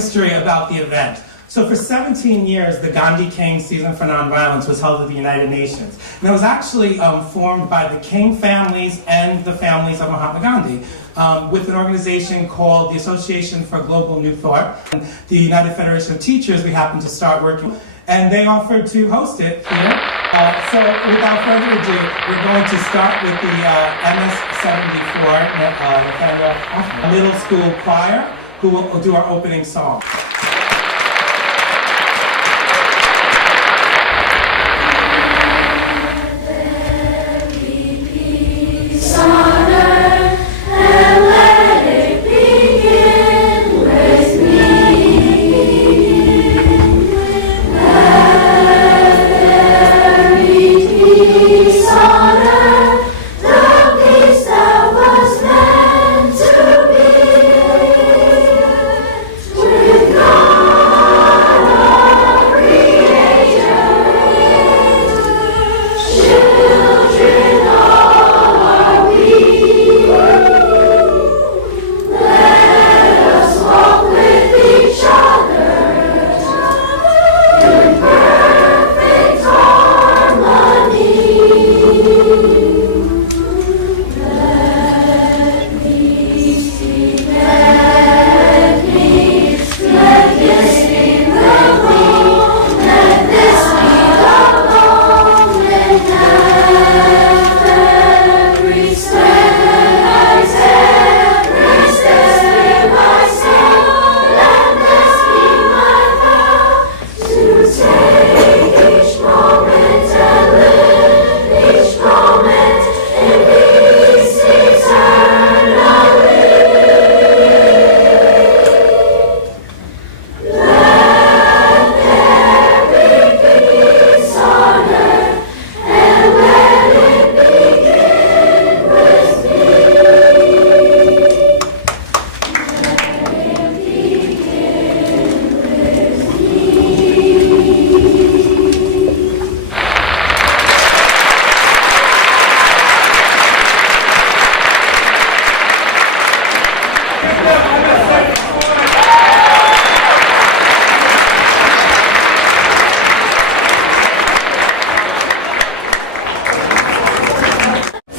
history about the event. So for 17 years, the Gandhi-King Season for Nonviolence was held at the United Nations. And it was actually formed by the King families and the families of Mahatma Gandhi with an organization called the Association for Global New Thought. And the United Federation of Teachers, we happened to start working, and they offered to host it here. So without further ado, we're going to start with the MS-74 middle school choir, who will do our opening song.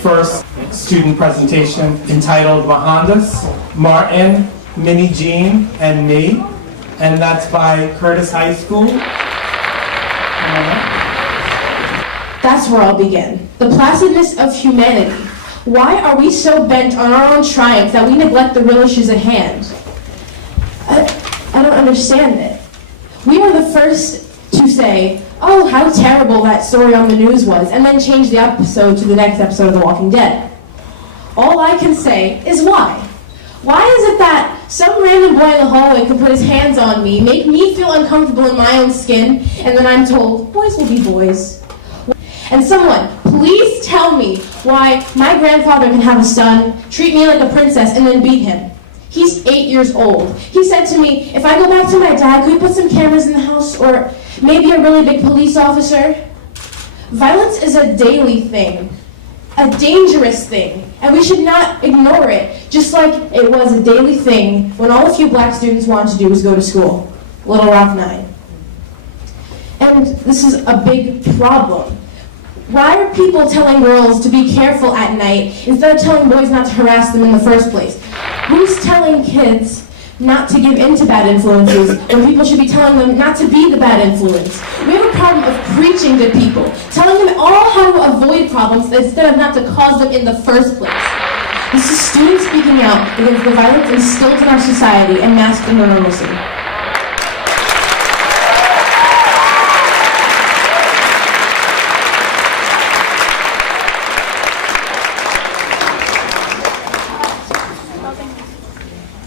First student presentation entitled Wahandas, Martin, Minnie Jean, and Me, and that's by Curtis High School. That's where I'll begin. The placidness of humanity. Why are we so bent on our own triumph that we neglect the real issues at hand? I don't understand it. We were the first to say, oh, how terrible that story on the news was, and then change the episode to the next episode of The Walking Dead. All I can say is why. Why is it that some random boy in the hallway can put his hands on me, make me feel uncomfortable in my own skin, and then I'm told, boys will be boys? And someone, please tell me why my grandfather can have a son, treat me like a princess, and then beat him. He's 8 years old. He said to me, if I go back to my dad, could we put some cameras in the house, or maybe a really big police officer? Violence is a daily thing, a dangerous thing, and we should not ignore it, just like it was a daily thing when all a few black students wanted to do was go to school. Little Rock 9. And this is a big problem. Why are people telling girls to be careful at night instead of telling boys not to harass them in the first place? Who's telling kids not to give in to bad influences when people should be telling them not to be the bad influence? We have a problem of preaching to people, telling them all how to avoid problems instead of not to cause them in the first place. This is students speaking out against the violence instilled in our society and masked in normalcy.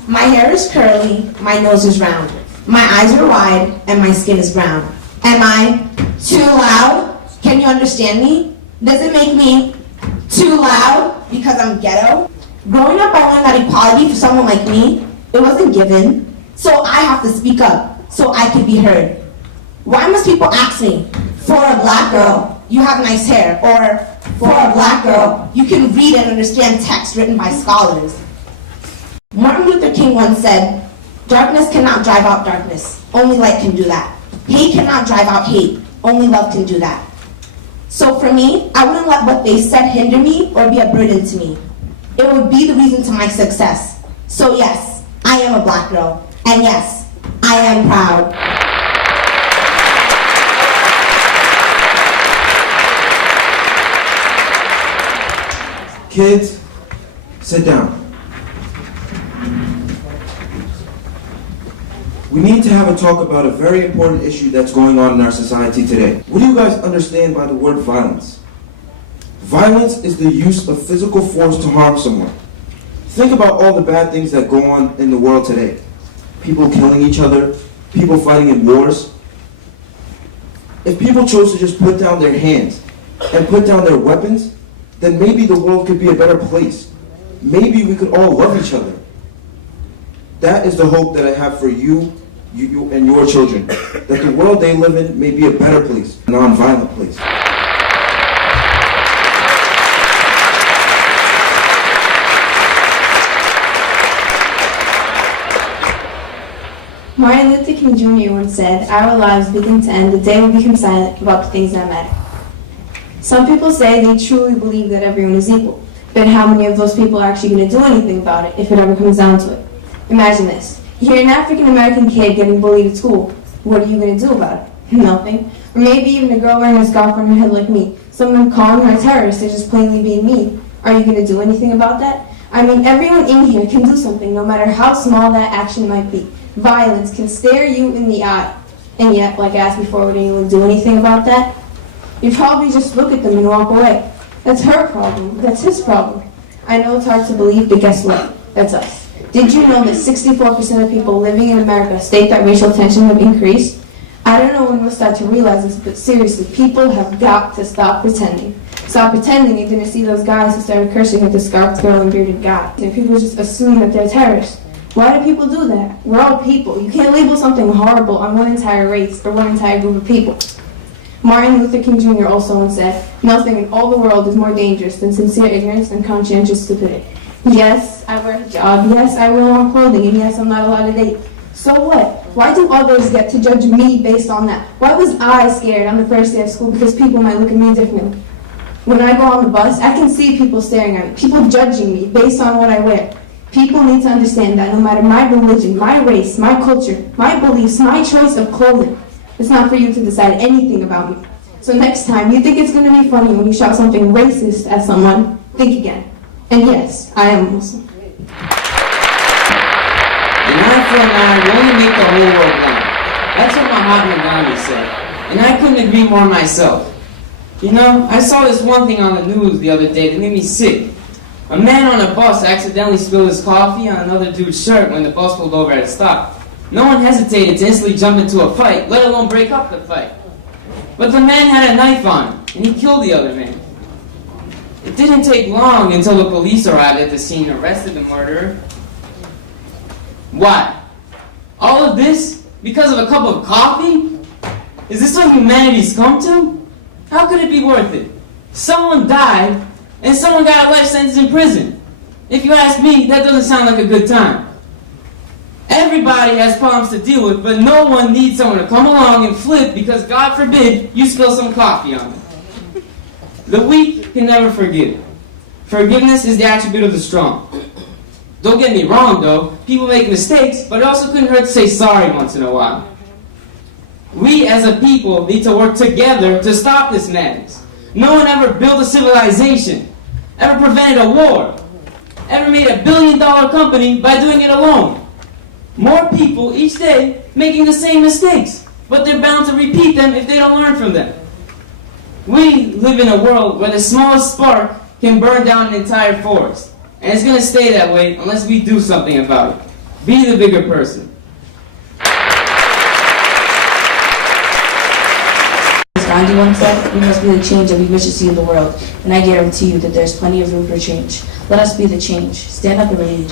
My hair is curly, my nose is round, my eyes are wide, and my skin is brown. Am I too loud? Can you understand me? Does it make me too loud because I'm ghetto? Growing up, I learned that equality for someone like me, it wasn't given, so I have to speak up so I can be heard. Why must people ask me, for a black girl, you have nice hair, or for a black girl, you can read and understand text written by scholars? Martin Luther King once said, Darkness cannot drive out darkness. Only light can do that. Hate cannot drive out hate. Only love can do that. So for me, I wouldn't let what they said hinder me or be a burden to me. It would be the reason to my success. So yes, I am a black girl. And yes, I am proud. Kids, sit down. We need to have a talk about a very important issue that's going on in our society today. What do you guys understand by the word violence? Violence is the use of physical force to harm someone. Think about all the bad things that go on in the world today. People killing each other, people fighting in wars. If people chose to just put down their hands and put down their weapons, then maybe the world could be a better place. Maybe we could all love each other. That is the hope that I have for you and your children, that the world they live in may be a better place, a non-violent place. Martin Luther King Jr. once said, "Our lives begin to end the day we become silent about the things that matter." Some people say they truly believe that everyone is equal, but how many of those people are actually going to do anything about it if it ever comes down to it? Imagine this. You're an African-American kid getting bullied at school. What are you going to do about it? Nothing. Or maybe even a girl wearing a scarf on her head like me. Someone calling her a terrorist or just plainly being mean. Are you going to do anything about that? I mean, everyone in here can do something, no matter how small that action might be. Violence can stare you in the eye. And yet, like I asked before, would anyone do anything about that? You'd probably just look at them and walk away. That's her problem. That's his problem. I know it's hard to believe, but guess what? That's us. Did you know that 64% of people living in America state that racial tension have increased? I don't know when we'll start to realize this, but seriously, people have got to stop pretending. Stop pretending you're going to see those guys who started cursing at the scarfed girl and bearded guy. And people just assume that they're terrorists. Why do people do that? We're all people. You can't label something horrible on one entire race or one entire group of people. Martin Luther King Jr. also once said, "Nothing in all the world is more dangerous than sincere ignorance and conscientious stupidity." Yes, I wear a hijab. Yes, I wear long clothing. And yes, I'm not allowed to date. So what? Why do others get to judge me based on that? Why was I scared on the first day of school because people might look at me differently? When I go on the bus, I can see people staring at me, people judging me based on what I wear. People need to understand that no matter my religion, my race, my culture, my beliefs, my choice of clothing, it's not for you to decide anything about me. So next time you think it's going to be funny when you shout something racist at someone, think again. And yes, I am a Muslim. An eye for an eye will only make the whole world blind. That's what Mahatma Gandhi said. And I couldn't agree more myself. You know, I saw this one thing on the news the other day that made me sick. A man on a bus accidentally spilled his coffee on another dude's shirt when the bus pulled over at a stop. No one hesitated to instantly jump into a fight, let alone break up the fight. But the man had a knife on him, and he killed the other man. It didn't take long until the police arrived at the scene and arrested the murderer. Why? All of this because of a cup of coffee? Is this what humanity's come to? How could it be worth it? Someone died, and someone got a life sentence in prison. If you ask me, that doesn't sound like a good time. Everybody has problems to deal with, but no one needs someone to come along and flip because, God forbid, you spill some coffee on them. The weak can never forgive. Forgiveness is the attribute of the strong. Don't get me wrong, though. People make mistakes, but it also couldn't hurt to say sorry once in a while. We, as a people, need to work together to stop this madness. No one ever built a civilization, ever prevented a war, ever made a billion-dollar company by doing it alone. More people each day making the same mistakes, but they're bound to repeat them if they don't learn from them. We live in a world where the smallest spark can burn down an entire forest. And it's going to stay that way unless we do something about it. Be the bigger person. As Gandhi once said, we must be the change that we wish to see in the world. And I guarantee you that there's plenty of room for change. Let us be the change. Stand up and lead.